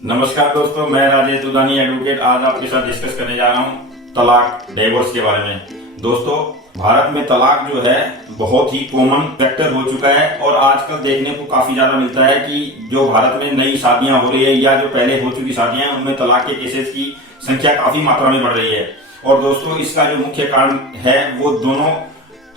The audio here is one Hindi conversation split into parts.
नमस्कार दोस्तों, मैं राजेश दुलानी एडवोकेट आज आपके साथ डिस्कस करने जा रहा हूँ तलाक डिवोर्स के बारे में। दोस्तों, भारत में तलाक जो है बहुत ही कॉमन फैक्टर हो चुका है और आजकल देखने को काफी ज्यादा मिलता है कि जो भारत में नई शादियां हो रही है या जो पहले हो चुकी शादियां हैं उनमें तलाक के केसेस की संख्या काफी मात्रा में बढ़ रही है। और दोस्तों, इसका जो मुख्य कारण है वो दोनों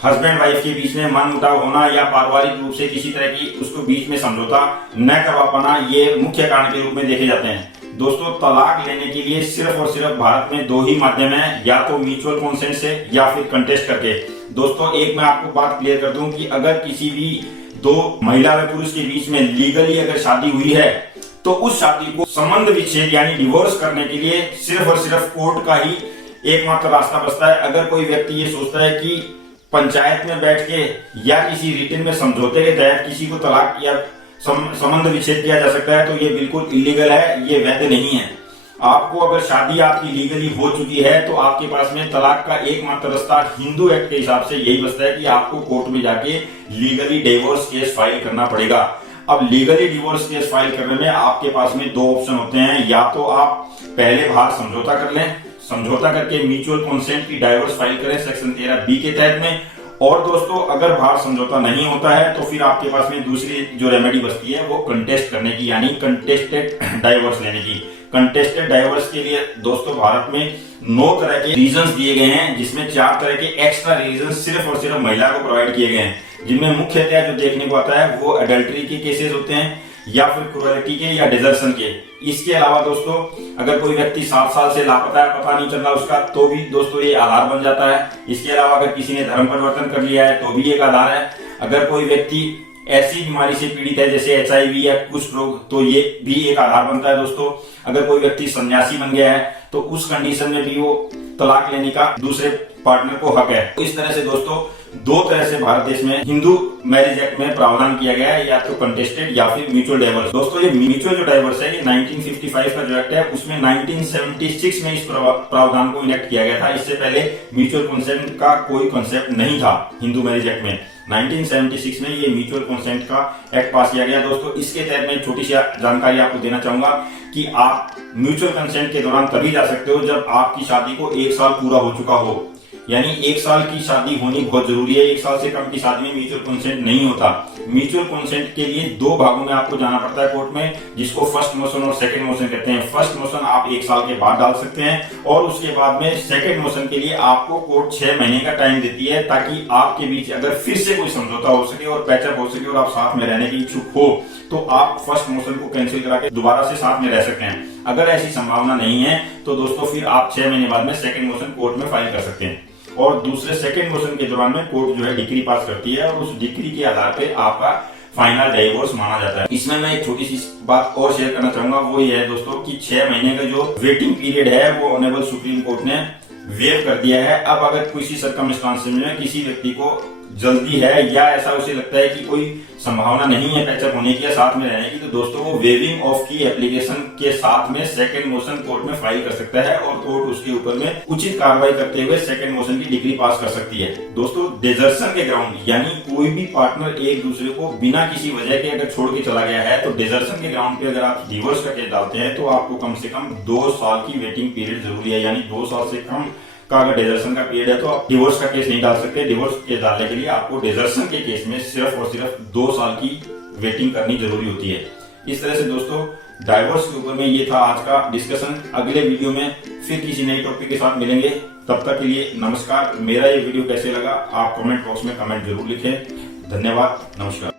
हस्बैंड वाइफ के बीच में मनमुटाव होना या पारिवारिक रूप से किसी तरह की उसको बीच में समझौता न करवा पाना, ये मुख्य कारण के रूप में देखे जाते हैं। दोस्तों, तलाक लेने के लिए सिर्फ और सिर्फ भारत में दो ही माध्यम है, या तो म्यूचुअल कॉन्सेंट से या फिर कंटेस्ट करके। दोस्तों, एक मैं आपको बात क्लियर कर दूं कि अगर किसी भी दो महिला व पुरुष के बीच में लीगली अगर शादी हुई है तो उस शादी को संबंध विच्छेद यानी डिवोर्स करने के लिए सिर्फ और सिर्फ कोर्ट का ही एकमात्र रास्ता बचता है। अगर कोई व्यक्ति ये सोचता है कि पंचायत में बैठ के या किसी रिटन में समझौते के तहत किसी को तलाक या संबंध विच्छेद किया जा सकता है तो ये बिल्कुल इलीगल है, ये वैध नहीं है। आपको अगर शादी आपकी लीगली हो चुकी है तो आपके पास में तलाक का एकमात्र रास्ता हिंदू एक्ट के हिसाब से यही बचता है कि आपको कोर्ट में जाके लीगली डिवोर्स केस फाइल करना पड़ेगा। अब लीगली डिवोर्स केस फाइल करने में आपके पास में दो ऑप्शन होते हैं, या तो आप पहले बाहर समझौता कर लें, समझौता करके म्यूचुअल कंसेंट की डाइवोर्स फाइल करें सेक्शन 13B के तहत में। और दोस्तों, अगर बाहर समझौता नहीं होता है तो फिर आपके पास में दूसरी जो रेमेडी बचती है वो कंटेस्ट करने की यानी कंटेस्टेड डाइवोर्स लेने की। कंटेस्टेड डाइवोर्स के लिए दोस्तों भारत में 9 तरह के रीजंस दिए गए हैं, जिसमें 4 तरह के एक्स्ट्रा रीजन सिर्फ और सिर्फ महिला को प्रोवाइड किए गए हैं, जिनमें मुख्यतः जो देखने को आता है वो एडल्ट्री के केसेस होते हैं या फिर क्रूरलिटी के या डिजर्शन के। इसके अलावा दोस्तों, अगर कोई व्यक्ति 7 साल से लापता है, पता नहीं चल रहा उसका, तो भी दोस्तों ये आधार बन जाता है। इसके अलावा अगर किसी ने धर्म परिवर्तन कर लिया है तो भी एक आधार है। अगर कोई व्यक्ति ऐसी बीमारी से पीड़ित है जैसे HIV या कुष्ठ रोग, तो ये भी एक आधार बनता है। दोस्तों, अगर कोई व्यक्ति सन्यासी बन गया है तो उस कंडीशन में भी वो तलाक लेने का दूसरे पार्टनर को हक है। इस तरह से दोस्तों 2 तरह से भारत देश में हिंदू मैरिज एक्ट में प्रावधान किया गया है, या तो कंटेस्टेड या फिर म्यूचुअल डाइवोर्स। दोस्तों, ये म्यूचुअल जो डाइवोर्स है ये 1955 का जो एक्ट है उसमें 1976 में इस प्रावधान को इनेक्ट किया गया था। इससे पहले म्यूचुअल कंसेंट का कोई कंसेप्ट नहीं था हिंदू मैरिज एक्ट में। 1976 में ये म्यूचुअल कंसेंट का एक्ट पास किया गया। दोस्तों, इसके तहत मैं छोटी सी जानकारी आपको देना चाहूंगा कि आप म्यूचुअल कंसेंट के दौरान तभी जा सकते हो जब आपकी शादी को 1 साल पूरा हो चुका हो, यानी 1 साल की शादी होनी बहुत जरूरी है। 1 साल से कम की शादी में म्यूचुअल कंसेंट नहीं होता। म्यूचुअल कंसेंट के लिए 2 भागों में आपको जाना पड़ता है कोर्ट में, जिसको फर्स्ट मोशन और सेकंड मोशन कहते हैं। फर्स्ट मोशन आप 1 साल के बाद डाल सकते हैं और उसके बाद में सेकंड मोशन के लिए आपको कोर्ट 6 महीने का टाइम देती है, ताकि आपके बीच अगर फिर से कोई समझौता हो सके और पैचअप हो सके और आप साथ में रहने की इच्छुक हो तो आप फर्स्ट मोशन को कैंसिल करा के दोबारा से साथ में रह सकते हैं। अगर ऐसी संभावना नहीं है तो दोस्तों फिर आप 6 महीने बाद में सेकंड मोशन कोर्ट में फाइल कर सकते हैं। और दूसरे सेकंड मोशन के दौरान में कोर्ट जो है डिक्री पास करती है और उस डिक्री के आधार पे आपका फाइनल डिवोर्स माना जाता है। इसमें मैं एक छोटी सी बात और शेयर करना चाहूंगा, वो ये है दोस्तों कि 6 महीने का जो वेटिंग पीरियड है वो ऑनरेबल सुप्रीम कोर्ट ने वेव कर दिया है। अब अगर किसी सर्कमस्टांसेस में किसी व्यक्ति को जल्दी है या ऐसा उसे लगता है कि कोई संभावना नहीं है पैचअप होने की या साथ में रहने की, तो दोस्तों वो वेविंग ऑफ की एप्लीकेशन के साथ में सेकंड मोशन कोर्ट में फाइल कर सकता है और कोर्ट उसके ऊपर में उचित कार्रवाई करते हुए सेकंड मोशन की डिग्री पास कर सकती है। दोस्तों, डिजर्शन के ग्राउंड यानी कोई भी पार्टनर एक दूसरे को बिना किसी वजह के अगर छोड़ के चला गया है तो डिजर्शन के ग्राउंड पे अगर आप डिवोर्स का केस डालते हैं तो आपको कम से कम 2 साल की वेटिंग पीरियड जरूरी है, यानी 2 साल से कम का अगर डिजर्शन का पीरियड है तो आप डिवोर्स का केस नहीं डाल सकते। डिवोर्स केस डालने के लिए आपको डिजर्शन के केस में सिर्फ और सिर्फ 2 साल की वेटिंग करनी जरूरी होती है। इस तरह से दोस्तों डाइवोर्स के ऊपर में ये था आज का डिस्कशन। अगले वीडियो में फिर किसी नई टॉपिक के साथ मिलेंगे, तब तक के लिए नमस्कार। मेरा ये वीडियो कैसे लगा आप कमेंट बॉक्स में कमेंट जरूर लिखें। धन्यवाद, नमस्कार।